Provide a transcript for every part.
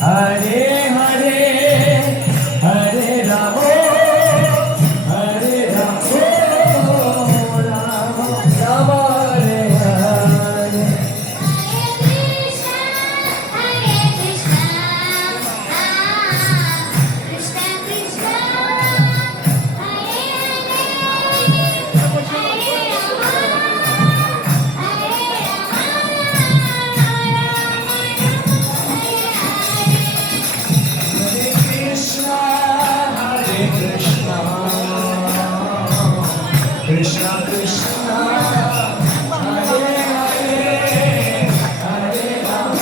हरे हरे हरे राम हरे राम राम राम हरे हरे कृष्णा कृष्णा हरे हरे हरे राम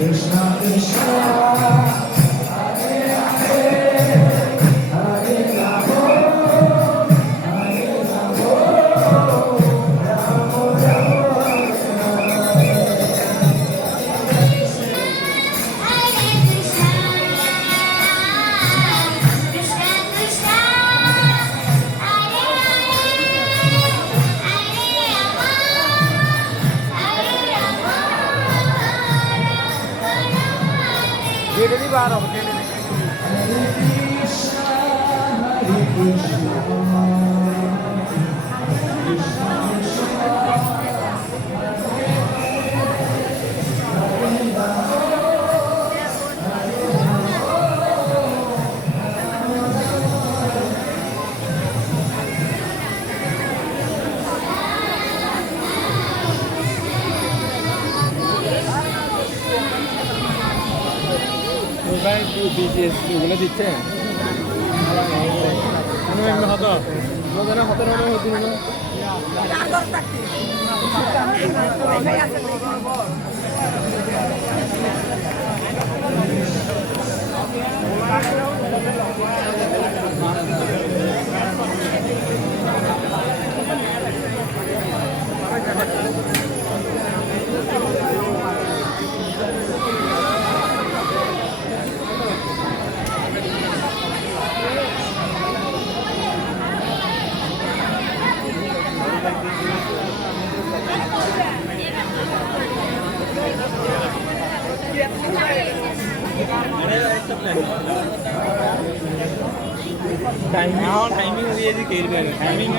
कृष्णा कृष्णा हरे हरे हरे राम ওগুলো দিচ্ছে टाइमिंग দিয়ে দিকে টাইমিং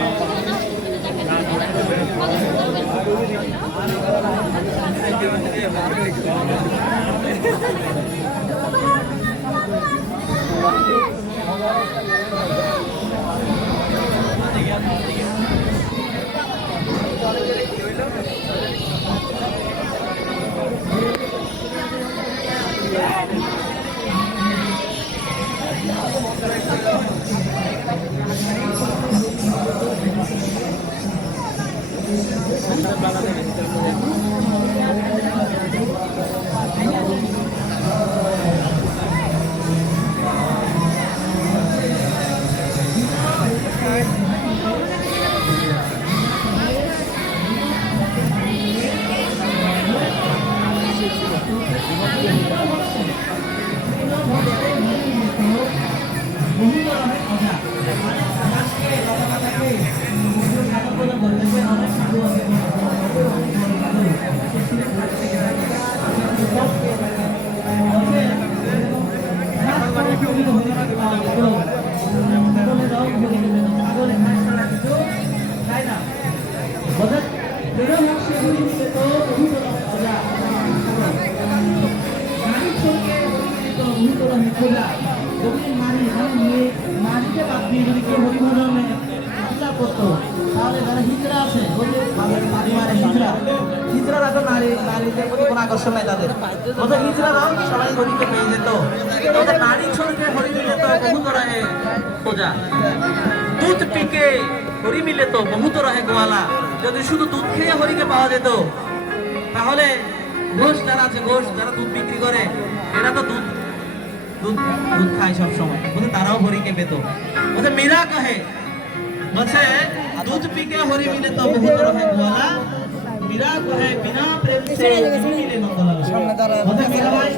दूध पीके हरि मिले तो बहुत रहे गोवाला যদি শুধু দুধ খেয়ে হরিকে পাওয়া যেত তাহলে ঘোষ যারা আছে, ঘোষ যারা দুধ বিক্রি করে, এরা তো দুধ দুধ দুধ খায় সব সময়, বলছে তারাও হরিকে পেত। বলছে মীরা কহে, বলছে दूध पी के हरि मिले तो बहुत रहे गोला, मीरा कहे बिना प्रेम से नहीं मिले मंगला। बोले मीरा भाई